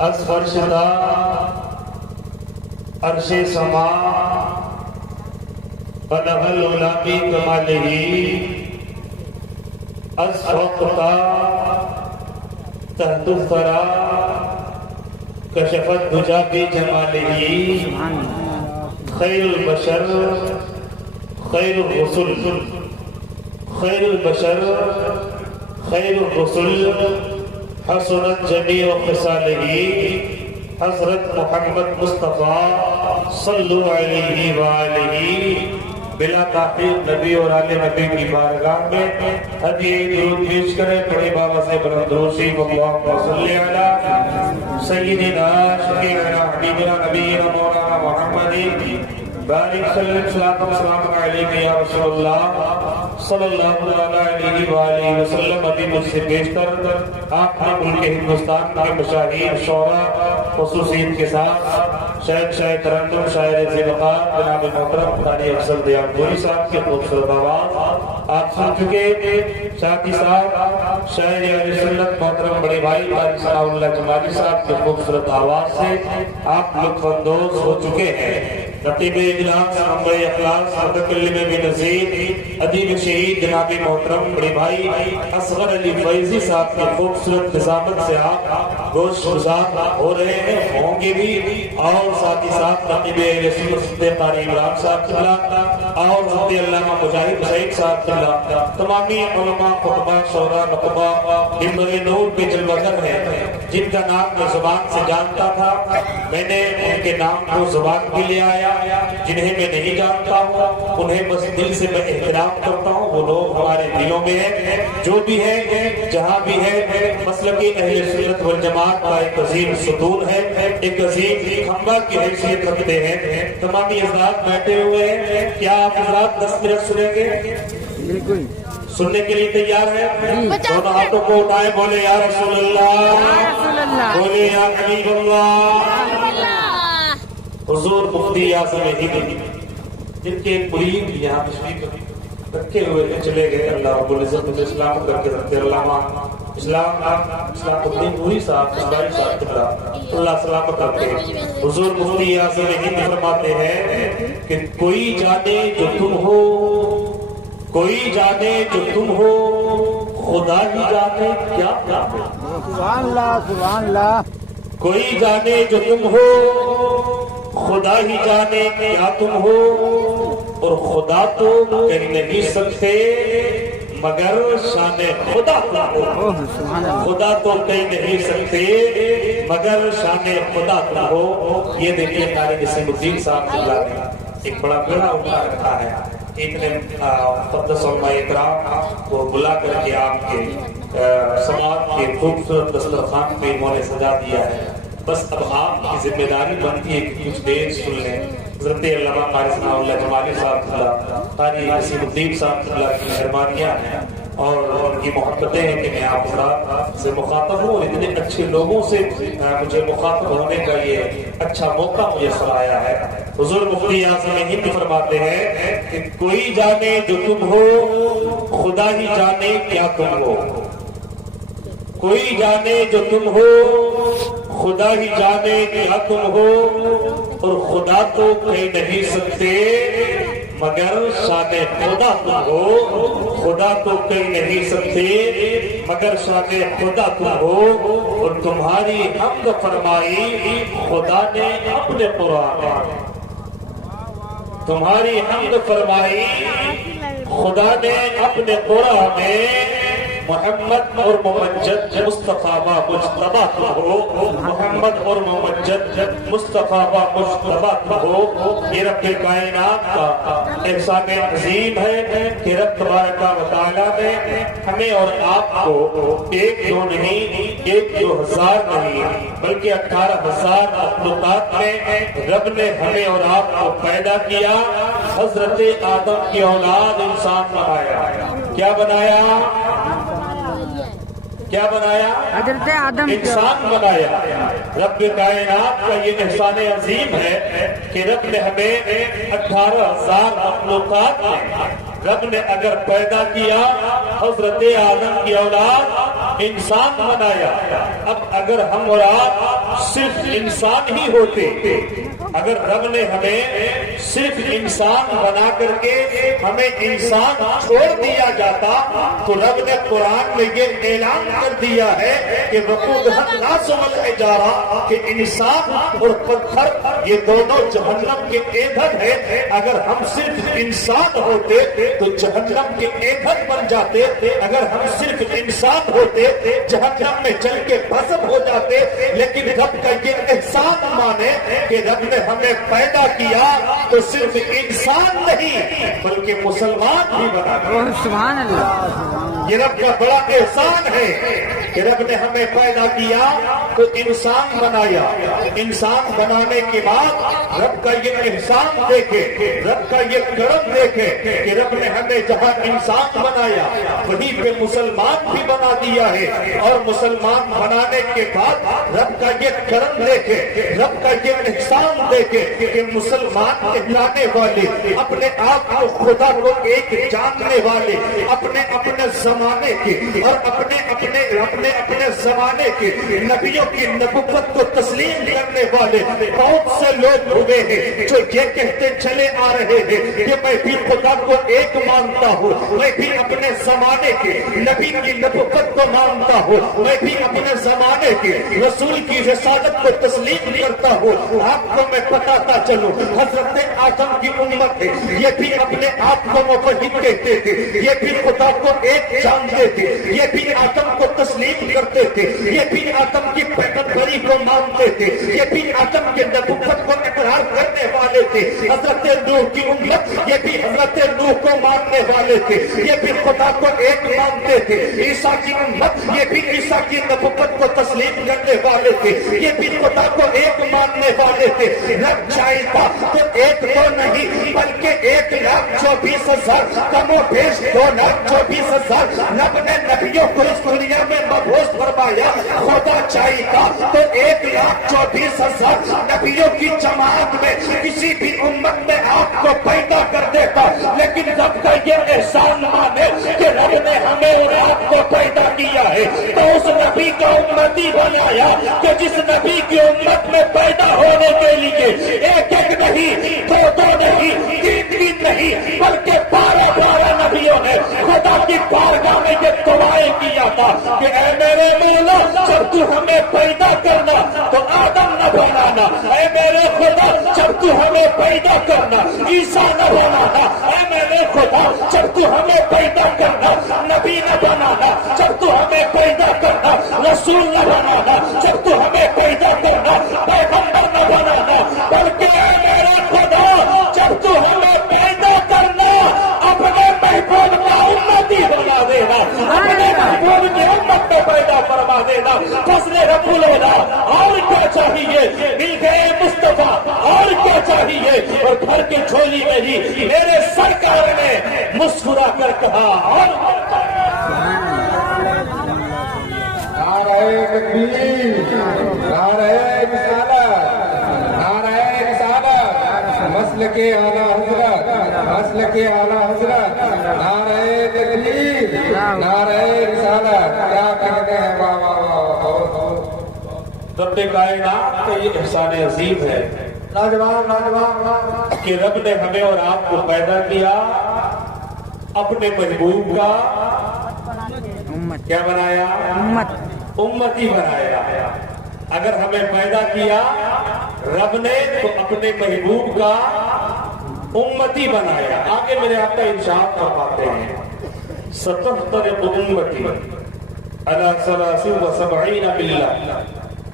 از فرشدہ عرش سما بلغ العلا بی کمالہ از فوقتا تحت الثرى کشف الدجى بجمالہ خیر البشر خیر الرسل خیر البشر خیر الرسل حسنت جمیع خصالہ حضرت محمد مصطفیٰ صلو علیہ وآلہ بلا تاخیر نبی اور آل نبی کی بارگاہ میں ہدیہ درود پیش کریں پڑھے بابا سے بلند روشی اللہم صلی علی سیدنا شفیعنا حبیبنا نبینا مولانا محمد بارک صلی اللہ علیہ یا رسول اللہ صلی اللہ علیہ وآلہ وسلم. ابھی مجھ سے بیشتر آپ نے ملک ہندوستان کے مشاہیر شعراء خصوصیت کے ساتھ شاعر ترنم شاعر ذوقار جناب محترم قاری افضل دیانپوری صاحب کے خوبصورت آواز آپ سن چکے. ساتھ ہی ساتھ شاعر اہل سنت محترم بڑے بھائی قاری ثناء اللہ جمالی صاحب کے خوبصورت آواز سے آپ لطف اندوز ہو چکے ہیں. رتیب اجلاس منبع اخلاص متکلم بنظیر ادیب شہید جناب محترم بڑے بھائی اصغر علی فیضی صاحب کی خوبصورت نظامت سے آپ گوش گزار ہو رہے ہیں ہوں گے بھی. اور ساتھ ہی ساتھ رتیب اہل سنت قاری عمران صاحب قبلہ اور حضرت علامہ مجاہد حسین صاحب قبلہ تمامی علماء خطبہ شعراء نقبہ منبر نور کے جلوگر ہیں جن کا نام میں زبان سے جانتا تھا. میں نے ان کے نام کو زبان کے لے آیا. جنہیں میں نہیں جانتا ہوں انہیں بس دل سے میں احترام کرتا ہوں. وہ لوگ ہمارے دلوں میں ہیں جو بھی ہے جہاں بھی ہے. مسلک اہل سنت والجماعت کا ایک عظیم ستون ہے ایک عظیم کھمبا کی حیثیت رکھتے ہیں. تمامی حضرات بیٹھے ہوئے ہیں. کیا آپ حضرات 10 منٹ سنیں گے؟ بالکل سننے کے لیے تیار ہے؟ دونوں ہاتھوں کو اٹھائیں بولے یا رسول اللہ بولے یا حبیب اللہ. حضور مفتی اعظم ہند جن کے مرید یہاں تشریف رکھے ہوئے چلے گئے اللہ رب العزت مجھے اسلام کر کے رکھتے. علامہ اسلام الدین نوری صاحب اسلامی صاحب اللہ سلامت رکھتے. حضور مفتی اعظم ہند فرماتے ہیں کہ کوئی جانے جو تم ہو کوئی جانے جو تم ہو خدا ہی جانے کیا جانے. سبحان اللہ سبحان اللہ. کوئی جانے جو تم ہو خدا ہی جانے کیا تم ہو اور خدا تو کہہ نہیں سکتے مگر شان خدا تم ہو. خدا تو کہہ نہیں سکتے مگر شان خدا تم ہو. یہ دیکھیے قاری نسیم الدین صاحب نے ایک بڑا بیڑا اٹھا رکھا ہے. اتنے مقدس علماء اکرام کو بلا کر کے آپ کے سماعت کے خوبصورت دسترخوان پہ انہوں نے سجا دیا ہے. بس اب آپ کی ذمہ داری بنتی ہے کہ کچھ دیر سن لیں. حضرت علامہ قاری ثناء اللہ جمالی صاحب قاری نسیم الدین صاحب کی مہربانیاں ہیں اور ان کی محبتیں ہیں کہ میں آپ سے مخاطب ہوں. اتنے اچھے لوگوں سے مجھے مخاطب ہونے کا یہ اچھا موقع میسر آیا ہے. حضور مفتی اعظم ہند فرماتے ہیں کہ کوئی جانے جو تم ہو خدا ہی جانے کیا تم ہو. کوئی جانے جو تم ہو خدا ہی جانے کیا تم ہو اور خدا تو کہہ نہیں سکتے مگر شان خدا تم ہو. خدا تو کہہ نہیں سکتے مگر شان خدا تم ہو اور تمہاری حمد فرمائی خدا نے اپنے قرآن میں. تمہاری حمد فرمائی خدا نے اپنے قرآن میں. محمد اور ممجد مصطفیٰ مجتبہ ہو. محمد اور ممجد مصطفیٰ مجتبہ ہو. یہ رب کائنات کا احسان عظیم ہے کہ رب تبارک و تعالیٰ نے ہمیں اور آپ کو ایک دو نہیں ایک 2000 نہیں بلکہ 18,000 مخلوقات میں رب نے ہمیں اور آپ کو پیدا کیا. حضرت آدم کی اولاد انسان بنایا. کیا بنایا؟ کیا بنایا؟ حضرت آدم انسان بنایا. رب کائنات کا یہ احسان عظیم ہے کہ رب نے ہمیں 18,000 مخلوقات میں رب نے اگر پیدا کیا حضرت آدم کی اولاد انسان بنایا. اب اگر ہم اور آپ صرف انسان ہی ہوتے، اگر رب نے ہمیں صرف انسان بنا کر کے ہمیں انسان چھوڑ دیا جاتا تو رب نے قرآن میں یہ اعلان کر دیا ہے کہ وقودھا الناس والحجارہ، کہ انسان اور پتھر یہ دونوں جہنم کے ایندھن ہے. اگر ہم صرف انسان ہوتے تو جہنم کے ایندھن بن جاتے. اگر ہم صرف انسان ہوتے جہنم میں جل کے بھسم ہو جاتے. لیکن رب کا یہ احسان مانے کہ رب نے ہمیں پیدا کیا تو صرف انسان نہیں بلکہ مسلمان بھی بنا دیا. سبحان اللہ. یہ رب کا بڑا احسان ہے کہ رب نے ہمیں پیدا کیا تو انسان بنایا. انسان بنانے کے بعد رب کا یہ احسان دیکھے، رب کا یہ کرم دیکھے کہ رب نے ہمیں جہاں انسان بنایا وہیں پہ مسلمان بھی بنا دیا ہے. اور مسلمان بنانے کے بعد رب کا یہ کرم دیکھے، رب کا یہ احسان دیکھے کہ مسلمان کہلانے والے، اپنے آپ کو خدا کو ایک جاننے والے، اپنے اپنے زمانے کے اور اپنے زمانے کے نبیوں کی نبوت کو تسلیم کرنے والے بہت سے لوگ ہوئے ہیں جو یہ کہتے چلے آ رہے ہیں کہ میں بھی خدا کو ایک مانتا ہوں، میں بھی اپنے زمانے کے نبی کی نبوت کو مانتا ہوں، میں بھی اپنے زمانے کے رسول کی رسالت کو تسلیم کرتا ہوں. آپ کو میں بتاتا چلوں، حضرت آدم کی امت ہے، یہ بھی اپنے آپ کو موحد کہتے تھے، یہ بھی خدا کو ایک جانتے تھے، یہ بھی آدم کو تسلیم کرتے تھے، یہ بھی آدم کی پیغمبری کو مانتے تھے، یہ بھی آدم کے نبوت کو اقرار کرنے والے تھے. حضرت نوح کی امت یہ بھی حضرت نوح کو ماننے والے تھے، یہ بھی خدا کو ایک مانتے تھے. عیسیٰ کی امت یہ بھی عیسیٰ کی نبوت کو تسلیم کرنے والے تھے، یہ بھی خدا کو ایک ماننے والے تھے. رب چاہتا تو ایک تو نہیں بلکہ 1,24,000 کم و بیش 2,24,000 رب نے نبیوں کو اس دنیا میں مبعوث فرمایا. خدا چاہتا تو 1,24,000 نبیوں کی جماعت میں کسی بھی امت میں آپ کو پیدا کر دیتا. لیکن رب کا یہ احسان مانے کہ رب نے ہمیں اور آپ کو پیدا کیا ہے تو اس نبی کا امتی بنایا کہ جس نبی کی امت میں پیدا ہونے کے لیے ایک ایک نہیں، دو دو نہیں، تین تین نہیں بلکہ 12 نبیوں نے خدا کی بارگاہ میں یہ دعائیں کیا تھا کہ اے میرے مولا جب تو ہمیں پیدا کرنا تو آدم نہ بنانا، اے میرے خدا جب تو ہمیں پیدا کرنا عیسیٰ نہ بنانا، اے میرے خدا جب تو ہمیں پیدا کرنا نبی نہ بنانا، جب تو ہمیں پیدا کرنا رسول نہ بنانا، جب تو ہمیں پیدا کرنا پیغمبر نہ بنانا، بلکہ اے میرے خدا جب تو ہمیں پیدا کرنا اپنے محبوب کا امتی بنا دینا، اپنے محبوب کی امت میں پیدا فرما دینا. فضل رب العلا اور کیا چاہیے، مل گئے مصطفیٰ اور کیا چاہیے. اور گھر کی جھولی میں ہی میرے سرکار نے مسکرا کر کہا اور نعرہ تکبیر، نعرہ رسالت، مسلک اعلیٰ حضرت، مسلک اعلیٰ حضرت، نعرہ تکبیر، نعرہ رسالت. کیا کہتے ہیں، واہ واہ واہ. رب کائنات کا یہ احسان عظیم ہے کہ رب نے ہمیں اور آپ کو پیدا کیا، اپنے محبوب کا کیا بنایا، امتی بنایا. اگر ہمیں پیدا کیا رب نے تو اپنے محبوب کا امتی بنایا. آگے میرے آپ کا ارشاد فرماتے ہیں 77 امتی علی 73 ملہ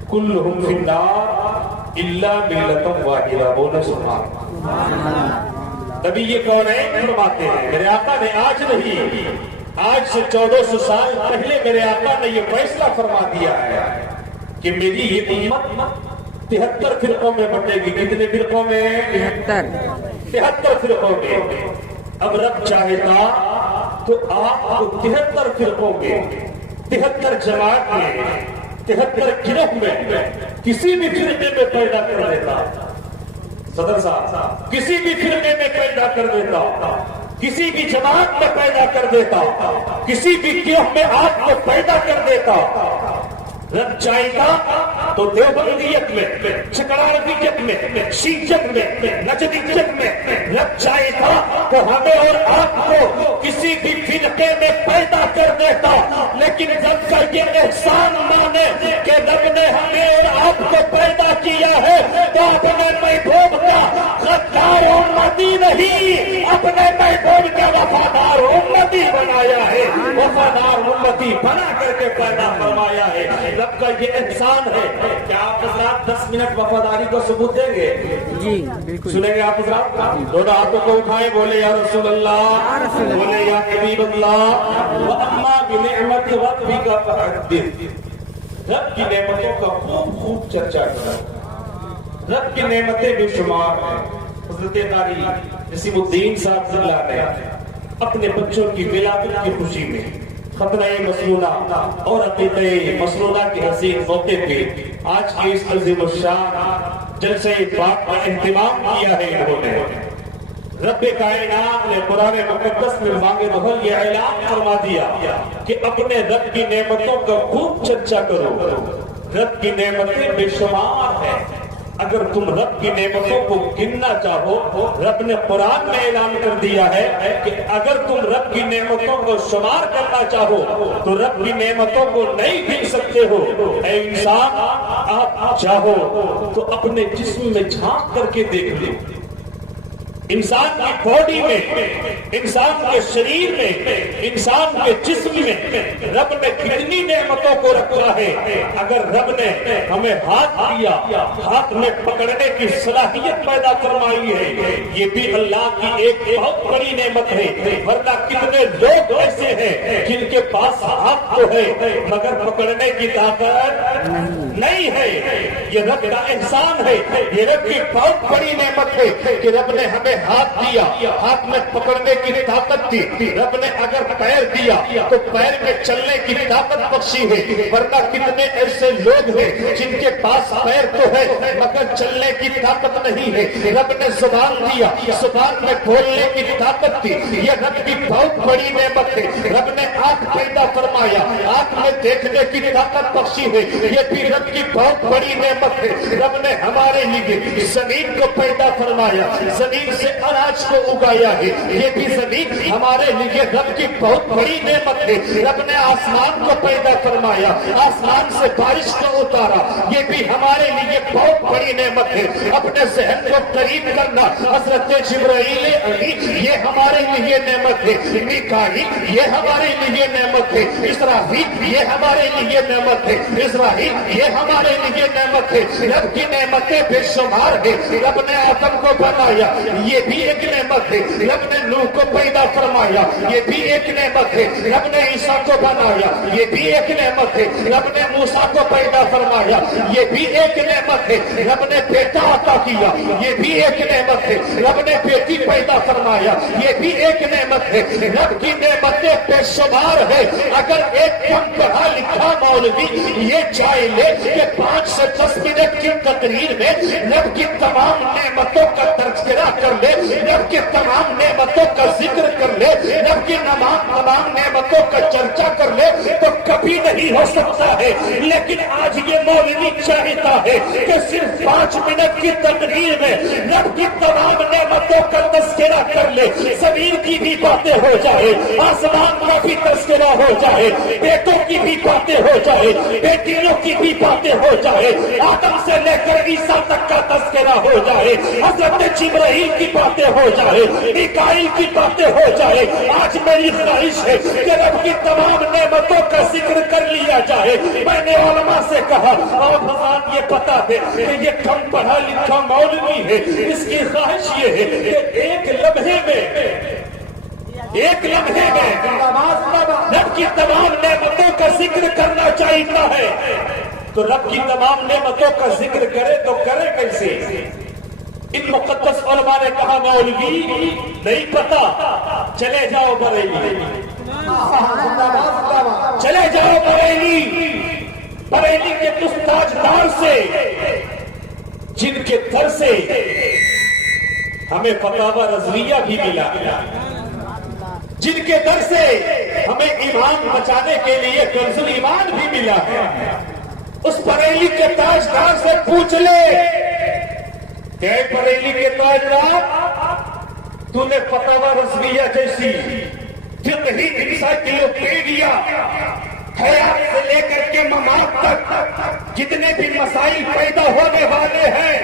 کلہم فی النار الا ملۃ واحدہ. بولو سبحان اللہ. نبی یہ کونین فرماتے ہیں میرے آقا نے آج نہیں، آج سے 1400 سال پہلے میرے آقا نے یہ فیصلہ فرما دیا ہے کہ میری یہ امت 73 فرقوں میں بٹے گی. کتنے فرقوں میں؟ 73 فرقوں میں. اب رب چاہتا تو آپ کو 73 فرقوں میں، 73 جماعت میں، 73 گروہ میں کسی بھی فرقے میں پیدا کر دیتا. صدر صاحب کسی بھی فرقے میں پیدا کر دیتا، کسی بھی جماعت میں پیدا کر دیتا، کسی بھی گروہ میں آپ کو پیدا کر دیتا، رب چاہتا تو دیوبندیت میں، چکراویت میں، شیعت میں، نجدیت میں، رب چاہتا تو ہمیں اور آپ کو کسی بھی فرقے میں پیدا کر دیتا، لیکن رب کا یہ احسان مانے کہ رب نے ہمیں اور آپ کو پیدا کیا ہے تو اپنے محبوب کا غدار امتی نہیں، اپنے محبوب کا وفادار امتی بنایا ہے، وفادار امتی بنا کر کے پیدا فرمایا ہے۔ رب کا یہ احسان ہے۔ کیا آپ حضرات 10 منٹ وفاداری کو ثبوت دیں گے؟ جی بالکل سنیں گے آپ حضرات؟ دونوں ہاتھوں کو اٹھائیں، بولے یا رسول اللہ، بولے یا حبیب اللہ، وَأَمَّا بِنِعْمَتِ رَبِّكَ فَحَدِّثْ۔ رب کی نعمتوں کا خوب خوب چرچا کرو۔ رب کی نعمتیں بے شمار ہیں۔ حضرت قاری نسیم الدین صاحب صلی اللہ نے اپنے بچوں کی ولادت کی خوشی میں ختنہ مسنونہ اور عقیدہ مسنونہ کے حسین موقع پہ آج کی اس عظیم الشان جلسہ پاک کا اہتمام کیا ہے۔ انہوں نے رب کائنات نے قرآن مقدس میں مانگے بہل یہ اعلان فرما دیا کہ اپنے رب کی نعمتوں کا خوب چرچا کرو۔ رب کی نعمتیں بے شمار ہیں۔ اگر تم رب کی نعمتوں کو گننا چاہو، رب نے قرآن میں اعلان کر دیا ہے کہ اگر تم رب کی نعمتوں کو شمار کرنا چاہو تو رب کی نعمتوں کو نہیں گن سکتے ہو۔ اے انسان، آپ چاہو تو اپنے جسم میں جھانک کر کے دیکھ لو، انسان کی باڈی میں، انسان کے شریر میں، انسان کے جسم میں رب نے کتنی نعمتوں کو رکھا ہے۔ اگر رب نے ہمیں ہاتھ دیا، ہاتھ میں پکڑنے کی صلاحیت پیدا فرمائی ہے، یہ بھی اللہ کی ایک بہت بڑی نعمت ہے۔ ورنہ کتنے لوگ ایسے ہیں جن کے پاس ہاتھ تو ہے مگر پکڑنے کی طاقت نہیں ہے۔ یہ رب کا احسان ہے، یہ رب کی بہت بڑی نعمت ہے کہ رب نے ہمیں ہاتھ دیا، ہاتھ میں پکڑنے کی طاقت دی۔ رب نے اگر پیر دیا تو پیر میں چلنے کی طاقت بخشی ہے۔ ورنہ کتنے ایسے لوگ ہیں جن کے پاس پیر تو ہے مگر چلنے کی طاقت نہیں ہے۔ رب نے زبان دیا، زبان میں بولنے کی طاقت دی، یہ رب کی بہت بڑی نعمت ہے۔ رب نے آنکھ پیدا فرمایا، آنکھ میں دیکھنے کی طاقت بخشی ہے، یہ بھی رب کی بہت بڑی نعمت ہے۔ رب نے ہمارے لیے زمین کو پیدا فرمایا، زمین سے اناج کو اگایا ہے، یہ بھی زمین ہمارے لیے رب کی بہت بڑی نعمت ہے۔ رب نے آسمان کو پیدا فرمایا، آسمان سے بارش کو اتارا، یہ بھی ہمارے لیے بہت بڑی نعمت ہے۔ اپنے ذہن کو قریب کرنا، حضرت جبرائیل امین یہ ہمارے لیے نعمت ہے، میکائیل یہ ہمارے لیے نعمت ہے، اسرافیل یہ ہمارے لیے نعمت ہے، اسرائیل یہ ہمارے لیے نعمت ہے۔ رب کی نعمتیں بے شمار ہے۔ رب نے آدم کو بنایا، یہ بھی ایک نعمت ہے۔ رب نے نوح کو پیدا فرمایا، یہ بھی ایک نعمت ہے۔ رب نے عیسیٰ کو بنایا، یہ بھی ایک نعمت ہے۔ رب نے موسیٰ کو پیدا فرمایا، یہ بھی ایک نعمت ہے۔ رب نے بیٹا عطا کیا، یہ بھی ایک نعمت ہے۔ رب نے بیٹی پیدا فرمایا، یہ بھی ایک نعمت ہے۔ رب کی نعمتیں بے شمار ہے۔ اگر ایک کم پڑھا لکھا مولوی یہ چاہے لے کہ 5 سے 10 منٹ کی تقریر میں رب کی تمام نعمتوں کا تذکرہ کر لے، رب کی تمام نعمتوں کا ذکر کر لے، رب کی تمام نعمتوں کا چرچا کر لے تو کبھی نہیں ہو سکتا ہے۔ لیکن آج یہ مولوی چاہتا ہے کہ صرف 5 منٹ کی تقریر میں رب کی تمام نعمتوں کا تذکرہ کر لے، زمین کی بھی باتیں ہو جائے، آسمان کا بھی تذکرہ ہو جائے، بیٹوں کی بھی باتیں ہو جائے، بیٹیوں کی بھی باتیں ہو جائے، آدم سے لے کر عیسیٰ تک کا تذکرہ ہو جائے، حضرت جبرائیل کی باتیں ہو جائے، میکائیل کی باتیں ہو جائے۔ آج میری خواہش ہے کہ رب کی تمام نعمتوں کا ذکر کر لیا جائے۔ میں نے علماء سے کہا اور حضرات یہ پتا ہے کہ یہ کم پڑھا لکھا مولوی ہے، اس کی خواہش یہ ہے کہ ایک لمحے میں رب کی تمام نعمتوں کا ذکر کرنا چاہیتا ہے۔ تو رب کی تمام نعمتوں کا ذکر کرے تو کرے کیسے؟ ان مقدس علماء نے کہا مولوی نہیں پتا، چلے جاؤ بریلی، چلے جاؤ بریلی، بریلی کے اس تاجدار سے جن کے در سے ہمیں فتاوی رضویہ بھی ملا۔ جن کے در سے ہمیں ایمان بچانے کے لیے کنز ایمان بھی ملا ہے، اس بریلی کے تاجدار سے پوچھ لے کہ اے بریلی کے تاجدار، تو نے فتاوی رضویہ جیسی فقہی انسائکلوپیڈیا حیات سے لے کر کے ممات تک جتنے بھی مسائل پیدا ہونے والے ہیں،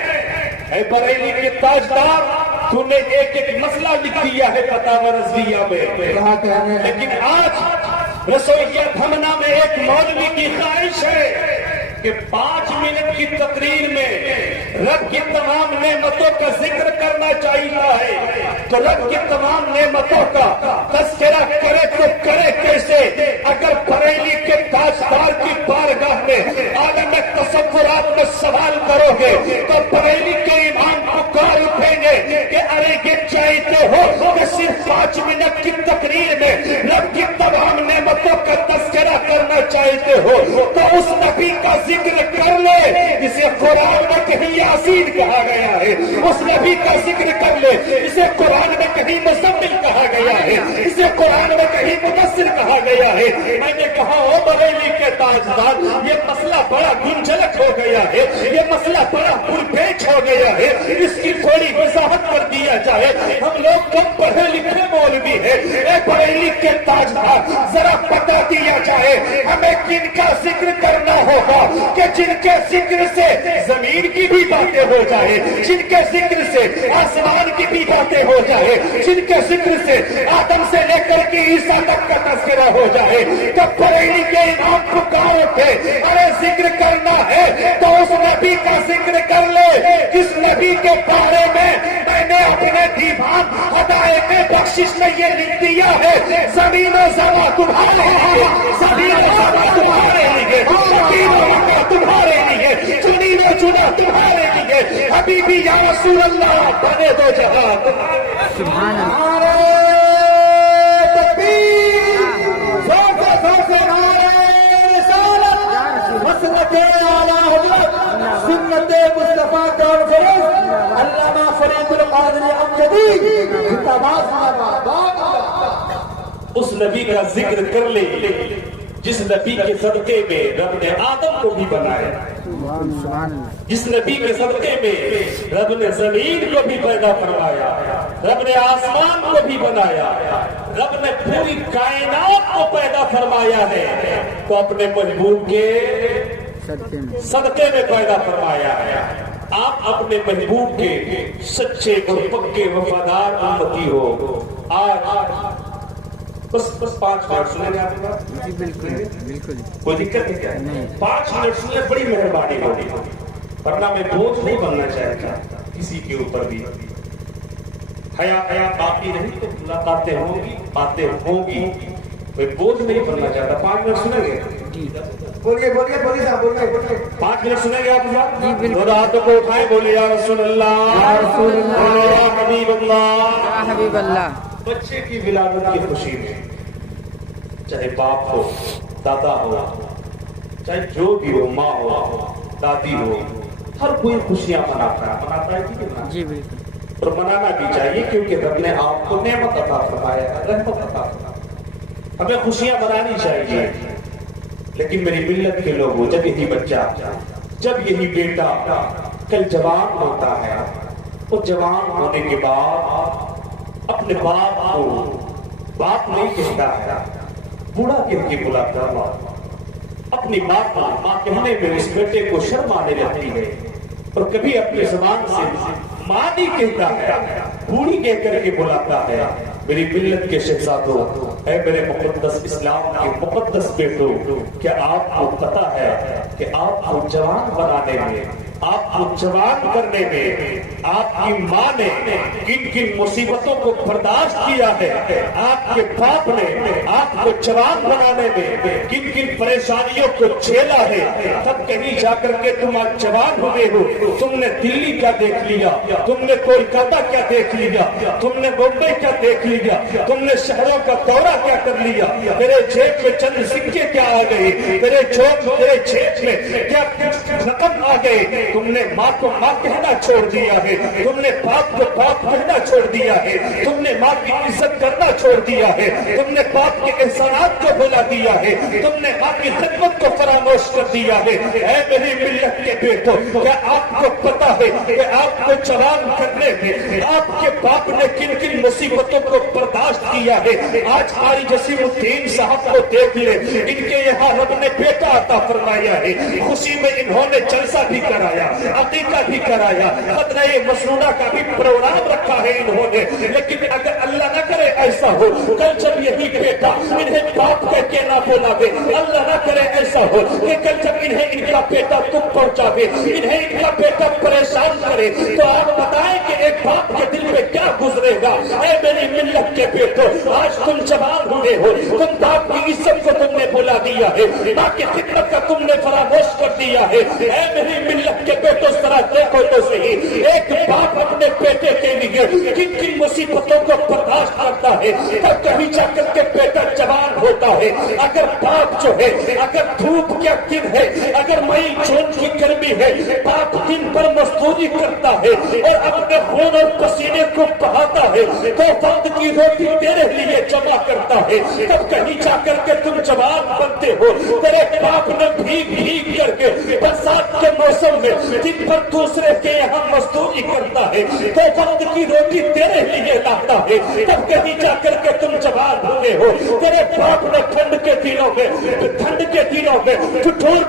اے بریلی کے تاجدار، تو نے ایک ایک مسئلہ لکھ دیا ہے فتاوی رضویہ میں، لیکن آج رسویہ دھمنا میں ایک مولوی کی خواہش ہے کہ 5 منٹ کی تقریر میں رب کی تمام نعمتوں کا ذکر کرنا چاہیے ہے، تو رب کی تمام نعمتوں کا تذکرہ کرے تو کرے کیسے؟ اگر بریلی کے تاجدار کی بارگاہ میں عالم تصورات میں سوال کرو گے تو بریلی کے امام پکار اٹھیں گے کہ ارے یہ چاہتے ہو کہ صرف 5 منٹ کی تقریر میں رب کی تمام نعمتوں کا تذکرہ کرنا چاہتے ہو تو اس نبی کا ذکر کر لے جسے قرآن میں کہیں یاسین کہا گیا ہے، اس نبی کا ذکر کر لے اسے قرآن میں کہیں مزمل کہا گیا ہے، اسے قرآن میں کہیں مدثر کہا گیا ہے۔ میں نے کہا ہو بریلی کے تاجدار، یہ مسئلہ بڑا گنجلک ہو گیا ہے، یہ مسئلہ بڑا پرپیچ ہو گیا ہے، اس کی تھوڑی وضاحت کر دیا جائے، ہم لوگ کم پڑھے لکھے مولوی ہیں، اے بریلی کے تاجدار ذرا بتا دیا جائے ہمیں کن کا ذکر کرنا ہوگا کہ جن کے ذکر سے زمین کی بھی باتیں ہو جائے، جن کے ذکر سے آسمان کی بھی باتیں ہو جائے، جن کے ذکر سے آدم سے لے کر کے عیسیٰ تک کا تذکرہ ہو جائے۔ جب بریلی کے امام پکار اٹھے ارے ذکر کرنا ہے تو اس نبی کا ذکر کر لے جس نبی کے بارے میں میں نے اپنے دیوان ہدایت بخشش میں یہ لکھ دیا ہے، زمین و زماں تمہارے لیے، زمین و زماں تمہارے لیے، زمین و زماں تمہارے لیے، چنی و چنا تمہارے لیے، حبیبی یا رسول اللہ بنے دو جہان۔ سبحان اللہ۔ مسلک اعلیٰ حضرت سنت مصطفیٰ کانفرنس علامہ فرید القادری امجدی اس نبی کا ذکر کر لے جس نبی کے صدقے میں رب نے آدم کو بھی بنایا، جس نبی کے صدقے میں رب نے زمین کو بھی پیدا فرمایا، رب نے آسمان کو بھی بنایا، رب نے پوری کائنات کو پیدا فرمایا ہے، تو اپنے محبوب کے صدقے میں پیدا فرمایا ہے۔ آپ اپنے محبوب کے سچے اور پکے وفادار امتی ہو۔ آج بس 5 منٹ سنیں گے آپ کا؟ جی بالکل بالکل، کوئی دقت ہے کیا؟ 5 منٹ سنیں، بڑی مہربانی ہوگی، ورنہ میں بوجھ نہیں بننا چاہتا کسی کے اوپر بھی۔ حیا باقی نہیں تو ملاقاتیں ہوں گی، باتیں ہوں گی، کوئی بوجھ نہیں بننا چاہتا۔ 5 منٹ سنیں گے؟ بولیے بولیے بولیے صاحب بولیے۔ 5 منٹ سنیں گے آپ صاحب؟ دونوں ہاتھوں کو اٹھائیں، بولیے یا رسول اللہ، یا رسول اللہ، بولو یا حبیب اللہ۔ یا حبیب اللہ۔ بچے کی ولادت کی خوشی میں چاہے باپ ہو، دادا ہو، چاہے جو بھی ہو، ماں ہو، دادی ہو، ہر کوئی خوشیاں مناتا ہے کہ نہیں؟ جی بالکل، اور منانا بھی چاہیے کیونکہ رب نے آپ کو نعمت عطا فرمایا ہے، رحمت عطا فرمایا، ہمیں خوشیاں منانی چاہیے۔ لیکن میری ملت کے لوگوں، جب یہی بچہ، جب یہی بیٹا کل جوان ہوتا ہے، وہ جوان ہونے کے بعد اپنے باپ کو باپ نہیں کہتا ہے، بوڑھا کہہ کے بلاتا ہے، اپنی ماں کو ماں کہنے میں اس بیٹے کو شرم آنے لگتی ہے، اور کبھی اپنی زبان سے ماں نہیں کہتا ہے، بوڑھی کہہ کر کے بلاتا ہے۔ میری ملت کے شہزادوں، اے میرے مقدس اسلام کے مقدس بیٹوں، کیا آپ کو پتا ہے کہ آپ کو جوان بنانے میں، آپ کو جوان کرنے میں آپ کی ماں نے کن کن مصیبتوں کو برداشت کیا ہے، آپ کے باپ نے آپ کو جوان بنانے میں کن کن پریشانیوں کو جھیلا ہے، تب کہیں جا کر کے تم آج جوان ہوئے ہو۔ تم نے دلی کیا دیکھ لیا، تم نے کولکاتہ کیا دیکھ لیا، تم نے بمبئی کیا دیکھ لیا، تم نے شہروں کا دورہ کیا کر لیا، تیرے جیب میں چند سکے کیا آ گئے، تیرے جیب میں کیا رقم آ گئے، تم نے ماں کو ماں کہنا چھوڑ دیا ہے، تم نے باپ کو باپ کہنا چھوڑ دیا ہے، تم نے ماں کی عزت کرنا چھوڑ دیا ہے، تم نے باپ کے احسانات کو بھلا دیا ہے، تم نے ماں کی خدمت کو فراموش کر دیا ہے۔ اے میری ملت کے بیٹو، کیا آپ کو پتا ہے کہ آپ کو جوان کرنے میں آپ کے باپ نے کن کن مصیبتوں کو برداشت کیا ہے؟ آج قاری جسیم الدین صاحب کو دیکھ لے، ان کے یہاں رب نے بیٹا عطا فرمایا ہے، خوشی میں انہوں نے جلسہ بھی کرایا، عقیقہ بھی کرایا، خطرہ مسنونہ کا بھی پروگرام رکھا ہے انہوں نے۔ لیکن اگر اللہ نہ کرے ایسا ہو، کل جب یہی بیٹا انہیں باپ کہہ کے نہ بلاوے، اللہ نہ کرے ایسا ہو کہ کل جب انہیں ان کا بیٹا دکھ پہنچاوے، انہیں ان کا بیٹا پریشان کرے، تو آپ بتائیں کہ ایک باپ کے دل میں کیا گزرے گا؟ اے میری ملت کے بیٹو، آج تم جوان ہوئے ہو، تم باپ کی عزت کو تم نے بھلا دیا ہے، ماں کی خدمت کا تم نے فراموش کر دیا ہے۔ اے میری ملت کے بیٹو، اس طرح دیکھو تو صحیح، ایک باپ اپنے بیٹے کے لیے کن کن مصیبتوں کو برداشت کرتا ہے، تب کہیں جا کر کے بیٹا جوان ہوتا ہے۔ اگر باپ جو ہے، اگر دھوپ کیا دن ہے، اگر مئی جون کی گرمی ہے، باپ دن پر مزدوری کرتا ہے اور اپنے خون اور پسینے کو بہاتا ہے، تو وقت کی روٹی تیرے لیے جمع کرتا ہے، تب کہیں جا کر کے تم جوان بنتے ہو۔ تیرے باپ نے بھیگ بھیگ کر کے برسات کے موسم میں دن پر دوسرے کے یہاں مزدوری کرتا ہے، تو وقت کی روٹی تیرے لیے لاتا ہے، تب کہیں جا کر کے تم جوان ہوئے ہو۔ تیرے باپ نے ٹھنڈ کے دنوں میں ٹھٹور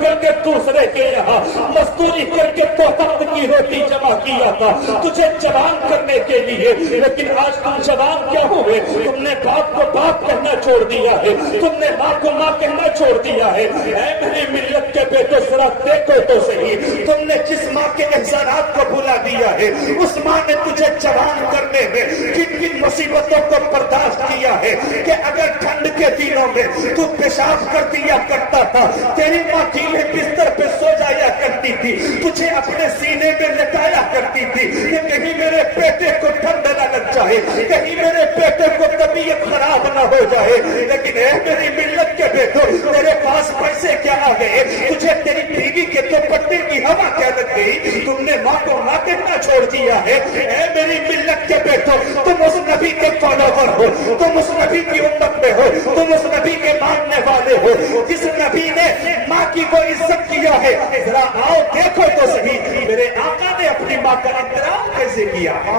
کر کے دوسرے کے یہاں مزدوری کر کے تو وقت کی روٹی جمع کیا تھا تجھے جوان کرنے کے لیے۔ لیکن آج تم جوان کیا ہوئے؟ تم نے باپ کو باپ کہنا چھوڑ دیا ہے، تم نے ماں کو ماں کہنا چھوڑ دیا ہے۔ اے میری ملت کے بیٹو، ذرا دیکھو تو صحیح، تم نے جس ماں کے احسانات کو بھلا دیا ہے، اس ماں نے تجھے جوان کرنے میں کن کن مصیبتوں کو برداشت کیا ہے کہ اگر ٹھنڈ کے دنوں میں تو پیشاب کر دیا کرتا تھا، تیری ماں ٹھیلے بستر پہ سو جایا کرتی تھی، تجھے اپنے سینے میں لٹایا کرتی تھی کہ کہیں میرے بیٹے کو ٹھنڈ نہ لگ جائے، کہیں میرے بیٹے کو طبیعت خراب نہ ہو جائے۔ لیکن اے میری ملت کے بیٹو، تیرے پاس پیسے کیا آ گئے، تجھے تیری بیوی کے دوپٹے کی ہوا کیا لگ گئی، تم نے ماں کو ماں کہنا چھوڑ دیا ہے۔ اے میری ملت کے بیٹو، تم اس نبی کے فالوور ہو، تم اس نبی کی امت میں ہو، تم اس نبی کے ماننے والے ہو جس نبی نے ماں کی وہ عزت کیا ہے۔ ذرا آؤ دیکھو تو صحیح، میرے آقا نے اپنی ماں کا احترام کیسے کیا ہے،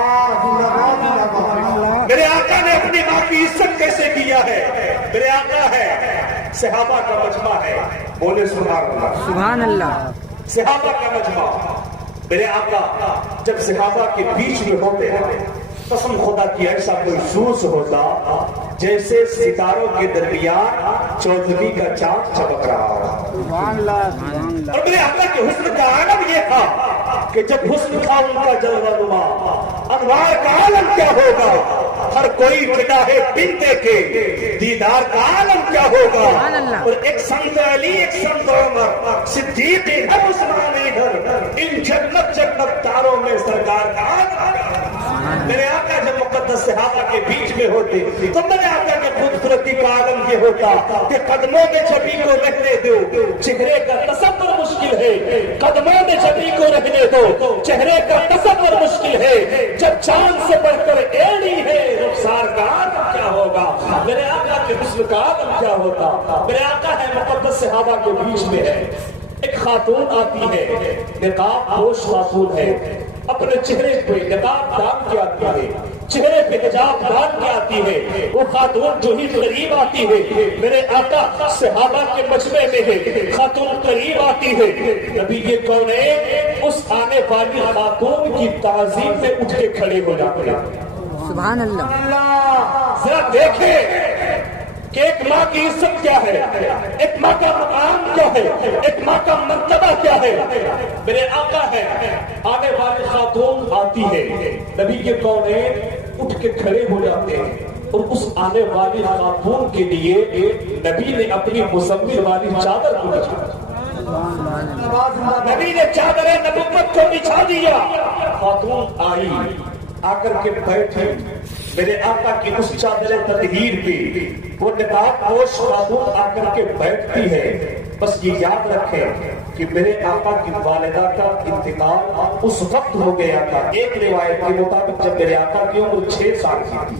میرے آقا نے اپنی ماں کی عزت کیسے کیا ہے۔ میرے آقا ہے، صحابہ کا مجمع ہے، بولے سبحان اللہ، صحابہ کا مجمع۔ میرے آقا جب صحابہ کے بیچ میں ہوتے ہیں، قسم خدا کی ایسا کوئی سوز ہوتا جیسے ستاروں کے درمیان چودھویں کا چاند چمک رہا ہو۔ اور میرے آقا کے حسن کا عالم یہ تھا کہ جب حسن تھا ان کا جلوہ نما، انوار کا عالم کیا ہوگا، ہر کوئی فدا ہے بنتے کے دیدار کا عالم کیا ہوگا۔ اور ایک سمت علی، ایک سمت عمر، صدیق ادھر، عثمان ادھر، ان جنت جنت تاروں میں سرکار کا عالم۔ میرے آقا جب مقدس صحابہ کے بیچ میں ہوتے تو میرے آقا کے خوبصورتی کا عالم یہ ہوتا کہ قدموں میں چھبی کو رہنے دو، چہرے کا تصور مشکل ہے، قدموں میں چھبی کو رہنے دو، چہرے کا تصور مشکل ہے، جب چاند سے بڑھ کر ایڑی ہے رخسار کا عالم کیا ہوگا، میرے آقا کے حسن کا عالم کیا ہوتا۔ میرے آقا ہے مقدس صحابہ کے بیچ میں ہے، ایک خاتون آتی ہے، نقاب پوش خاتون ہے، اپنے چہرے پہ نقاب ڈال کے آتی ہے، چہرے پہ حجاب ڈال کے آتی ہے، وہ خاتون جو ہی قریب آتی ہے، میرے آقا صحابہ کے مجمع میں ہے، خاتون قریب آتی ہے، نبی یہ کونین اس آنے والی خاتون کی تعظیم میں اٹھ کے کھڑے ہو جاتے ہیں۔ سبحان اللہ، ذرا دیکھیں کہ ایک ماں کی عزت کیا ہے، ایک ماں کا مقام کیا ہے، ایک ماں کا مرتبہ کیا ہے۔ میرے آقا ہے، آنے والی خاتون آتی ہے، نبی کے کونین اٹھ کے کھڑے ہو جاتے ہیں، اور اس آنے والی خاتون کے لیے نبی نے اپنی مزمل والی چادر کو بچھا، نبی نے چادر نبوت کو بچھا دیا، خاتون آئی، آ کر کے بیٹھی، میرے آقا کی اس چادر تطہیر پہ وہ نقاب پوش خاتون آ کر کے بیٹھتی ہے، بس یہ یاد رکھیں کہ میرے آقا کی والدہ کا انتقال اس وقت ہو گیا تھا، ایک روایت کے مطابق جب میرے آقا کی عمر 6 سال کی تھی،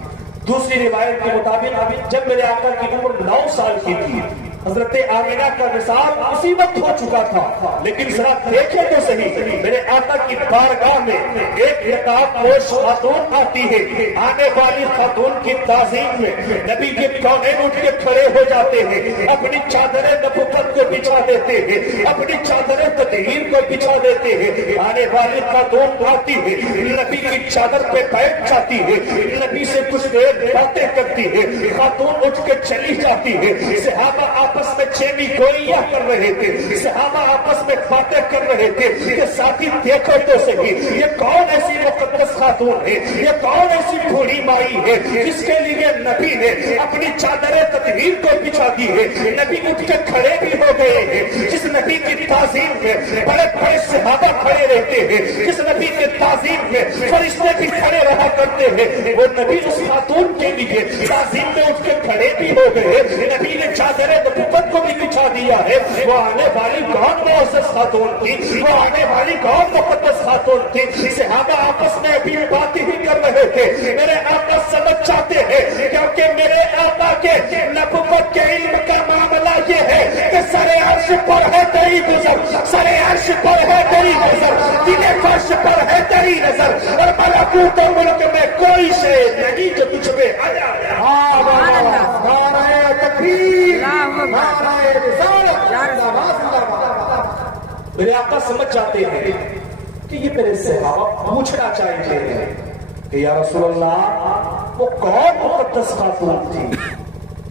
دوسری روایت کے مطابق جب میرے آقا کی عمر 9 سال کی تھی۔ حضرت آمینہ کا وصال اسی وقت ہو چکا تھا، لیکن ذرا دیکھیں تو صحیح، میرے آقا کی بارگاہ میں ایک نقاب پوش خاتون آتی ہے، آنے والی خاتون کی تعظیم میں نبی کے کونین اٹھ کے کھڑے ہو جاتے ہیں، اپنی چادریں نبوت کو بچھا دیتے ہیں، اپنی چادریں تطہیر کو بچھا دیتے ہیں، آنے والی خاتون آتی ہے، نبی کی چادر پہ بیٹھ جاتی ہے، نبی سے کچھ دیر باتیں کرتی ہے، خاتون اٹھ کے چلی جاتی ہے، صحابہ آپس میں چھیمی گوئیاں کر رہے تھے، صحابہ آپس میں باتیں کر رہے تھے کہ ساتھی دیکھو تو صحیح، یہ کون ایسی مقدس خاتون ہے، یہ کون ایسی بوڑھی مائی ہے جس کے لیے نبی نے اپنی چادر تطہیر کو بچھا دی ہے، نبی اٹھ کے کھڑے بھی ہو گئے ہیں، جس نبی کی تعظیم میں بڑے بڑے صحابہ کھڑے رہتے ہیں، جس نبی کی تعظیم میں فرشتے بھی کھڑے رہا کرتے ہیں، وہ نبی اس خاتون کے لیے تعظیم میں اٹھ کے کھڑے بھی ہو گئے، نبی نے چادر نبوت کو بھی بچھا دیا ہے۔ وہ آنے والی کون معزز خاتون تھی، وہ آنے والی کون مقدس خاتون تھی، صحابہ آپس میں ابھی باتیں ہی کر رہے تھے، میرے آقا سمجھ چاہتے ہیں کیونکہ میرے آقا کے نبوت کے علم کا معاملہ یہ ہے کہ سر عرش پر ہے تیری گزر، سر عرش پر ہے تیری نظر، دل فرش پر ہے تیری نظر، اور ملکوت و ملک میں کوئی شے نہیں جو تجھ پہ آ جائے۔ میرے آقا سمجھ جاتے ہیں کہ یہ میرے صحابہ پوچھنا چاہتے ہیں کہ یا رسول اللہ وہ کون مقدس خاتون تھی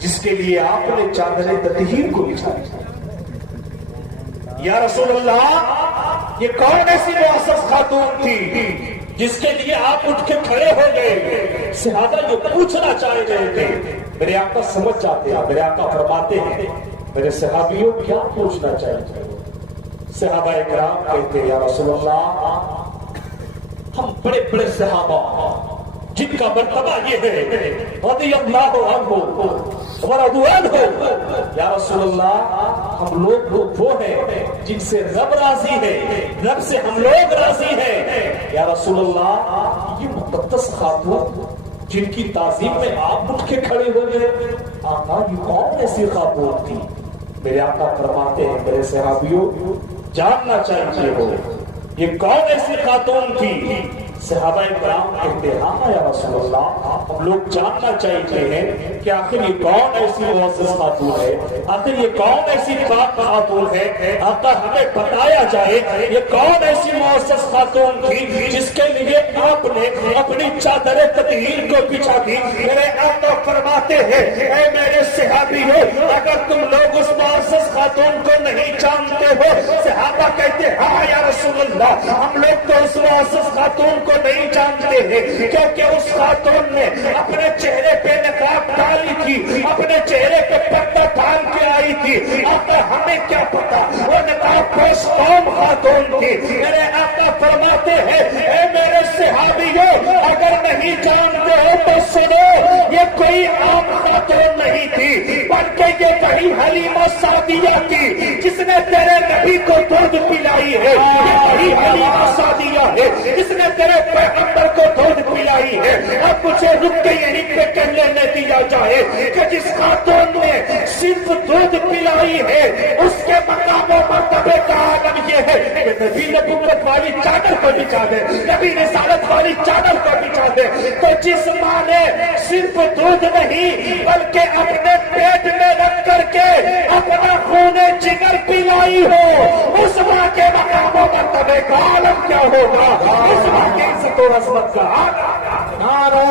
جس کے لیے آپ نے چادر تطہیر کو بچھا دیا؟ یا رسول اللہ یہ کون ایسی معزز خاتون تھی جس کے لیے آپ اٹھ کے کھڑے ہو گئے؟ صحابہ یہ پوچھنا چاہ رہے تھے۔ میرے آقا سمجھ جاتے ہیں، میرے آقا فرماتے ہیں میرے صحابیوں کیا پوچھنا چاہتے ہیں؟ صحابہ اکرام کہتے ہیں یا رسول اللہ ہم بڑے بڑے صحابہ جن کا مرتبہ یہ ہے رضی اللہ عنہ ورضوا عنہ، یا رسول اللہ ہم لوگ وہ ہیں جن سے رب راضی ہے، رب سے ہم لوگ راضی ہیں۔ یا رسول اللہ یہ مقدس خاتون جن کی تعظیم میں آپ اٹھ کے کھڑے ہو گئے، آقا یہ کون ایسی خاتون تھی؟ میرے آقا فرماتے ہیں میرے صحابیوں جاننا چاہیے ہو یہ کون ایسی خاتون تھی؟ صحابہ کرام کہتے ہیں ہاں یا رسول اللہ ہم لوگ جاننا چاہتے ہیں کہ آخر یہ کون ایسی معزز خاتون ہے، آخر یہ کون ایسی پاک خاتون ہے، آقا ہمیں بتایا جائے یہ کون ایسی معزز خاتون تھی جس کے لیے آپ نے اپنی چادر تطہیر کو بچھا دی۔ میرے آقا فرماتے ہیں اے میرے صحابیوں اگر تم لوگ اس معزز خاتون کو نہیں جانتے ہو، صحابہ کہتے ہیں ہاں یا رسول اللہ ہم لوگ تو اس معزز خاتون کو نہیں جانتے ہیں کیونکہ اس خاتون نے اپنے چہرے پہ نقاب ڈالی تھی، اپنے چہرے پہ پردہ ڈال کے آئی تھی، آقا ہمیں کیا پتا وہ نقاب پوش کون خاتون تھی؟ میرے آقا فرماتے ہیں اے میرے صحابیوں اگر نہیں جانتے ہو تو سنو یہ کوئی عام خاتون نہیں تھی بلکہ یہ وہی حلیمہ سعدیہ تھی جس نے تیرے نبی کو دودھ پلائی ہے، یہ وہی حلیمہ سعدیہ ہے جس نے تیرے پیغمبر کو دودھ پلائی ہے۔ اب مجھے رک کے یہیں پہ کہہ لینے دیا جائے کہ جس خاتون نے صرف دودھ پلائی ہے اس کے مقام و مرتبے کا عالم یہ ہے کہ نبی نبوت والی چادر کو بچھا دے، نبی رسالت والی چادر کو بچھا دے۔ تو جس ماں نے صرف دودھ نہیں بلکہ اپنے پیٹ میں رکھ کر کے اپنا خون جگر پلائی ہو، اس ماں کے مقام و مرتبے کا عالم کیا ہوگا؟ اس ماں کی عزت و عظمت کا نعرہ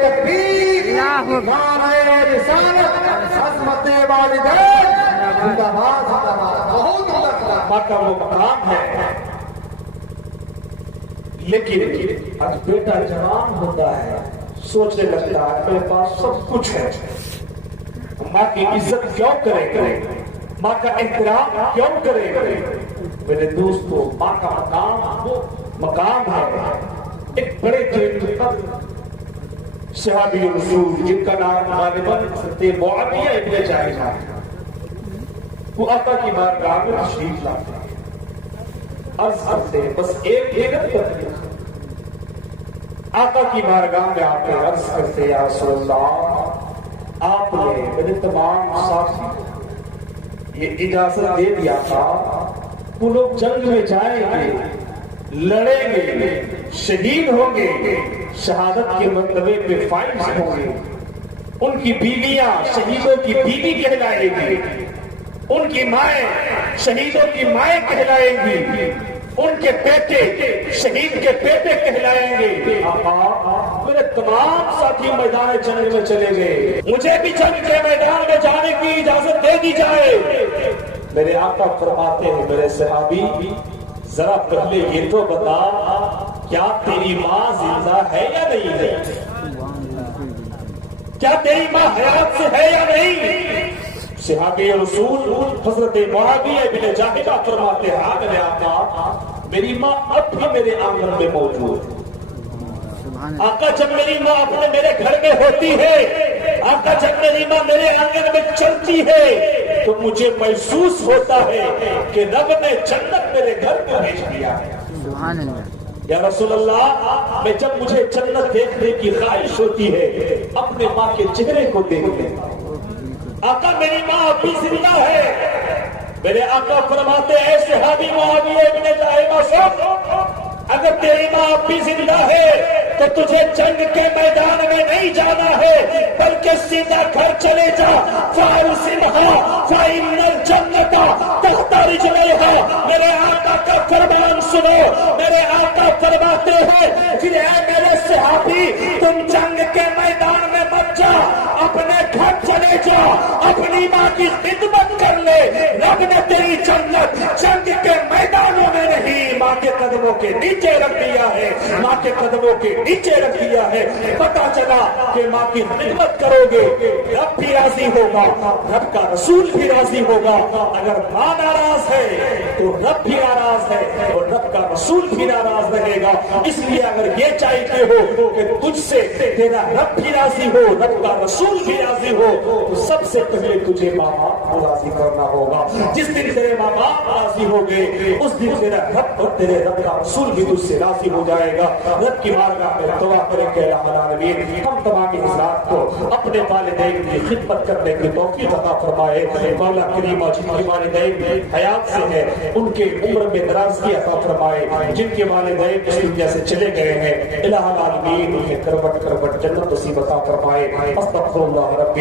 تکبیر، نعرہ رسالت، عظمت والدین، زندہ باد زندہ باد۔ بہت ماں کا وہ مقام ہے، لیکن آج بیٹا جوان ہوتا ہے سوچنے لگتا ہے میرے پاس سب کچھ ہے، ماں کی عزت کیوں کرے، ماں کا احترام کیوں کرے؟ میرے دوستو ماں کا مقام ہے۔ ایک بڑے صحابی رسول جن کا نام غالباً حضرت معاویہ ابن جاہش ہے، وہ آقا کی بارگاہ میں تشریف لاتے ہیں، عرض کرتے ہیں، بس ایک تکلیف، آقا کی بارگاہ میں آ کے عرض کرتے ہیں، یا رسول اللہ آپ نے میرے تمام ساتھی کو یہ اجازت دے دیا تھا وہ لوگ جنگ میں جائیں گے، لڑیں گے، شہید ہوں گے، شہادت کے مرتبے پہ فائز ہوں گے، ان کی بیویاں شہیدوں کی بیوی کہلائیں گی، ان کی مائیں شہیدوں کی مائیں کہلائیں گی، ان کے بیٹے شہید کے بیٹے کہلائیں گے۔ آقا میرے تمام ساتھی میدان جنگ میں چلے گئے، مجھے بھی جنگ کے میدان میں جانے کی اجازت دے دی جائے۔ میرے آقا فرماتے ہیں، میرے صحابی ذرا پہلے یہ تو بتا کیا تیری ماں زندہ ہے یا نہیں ہے؟ کیا تیری ماں حیات سے ہے یا نہیں؟ صحابی رسول حضرت معاویہ بن جاہدہ فرماتے ہیں، ہاں میرے آقا میری ماں اب بھی میرے آنگن میں موجود ہے۔ آقا جب میری ماں اپنے میرے گھر میں ہوتی ہے، آقا جب میری ماں میرے آنگن میں چلتی ہے تو مجھے محسوس ہوتا ہے کہ رب نے جنت میرے گھر میں بھیج دیا ہے۔ سبحان اللہ۔ یا رسول اللہ میں جب مجھے جنت دیکھنے کی خواہش ہوتی ہے اپنے ماں کے چہرے کو دیکھ لیتا ہوں۔ آقا میری ماں اب بھی زندہ ہے۔ میرے آقا فرماتے ہیں، صحابی معاویہ بن جاہدہ سن، اگر تیری ماں اب بھی زندہ ہے تو تجھے جنگ کے میدان میں نہیں جانا ہے بلکہ سیدھا گھر چلے جا۔ فارسنھا فإن الجنۃ تحت رجلیھا۔ میرے آقا کا فرمان سنو، میرے آقا فرماتے ہیں پھر اے میرے صحابی تم جنگ کے میدان میں مت جا، اپنے گھر چلے جا، اپنی ماں کی خدمت کر لے۔ رب نے تیری جنت جنگ کے میدانوں میں نہیں، ماں کے قدموں کے نیچے رکھ دیا ہے، ماں کے قدموں کے نیچے رکھ دیا ہے۔ پتا چلا کہ ماں کی خدمت کرو گے رب بھی راضی ہوگا، رب کا رسول بھی راضی ہوگا۔ اگر ماں ناراض ہے تو رب بھی ناراض ہے اور رب کا رسول بھی ناراض رہے گا۔ اس لیے اگر یہ چاہتے ہو کہ تجھ سے تیرا رب بھی راضی ہو، رب کا رسول بھی راضی ہو، تو سب سے پہلے تجھے ماں باپ کو راضی کرنا ہوگا۔ جس دن تیرے ماں باپ راضی ہو گئے اس دن تیرا رب اور تیرے رب کا رسول بھی تجھ سے راضی ہو جائے گا۔ رب کی بارگاہ میں دعا کریں کہ اللہ العالمین ہم تمام حضرات کو اپنے والدین کی خدمت کرنے کی توفیق عطا فرمائے۔ مولا کریم جن کے والدین حیات سے ہیں ان کے عمر میں درازی عطا فرمائے، جن کے والدین اس دنیا سے چلے گئے ہیں الہ العالمین ان کے کروٹ کروٹ جنت نصیب عطا فرمائے۔ استغفر اللہ ربی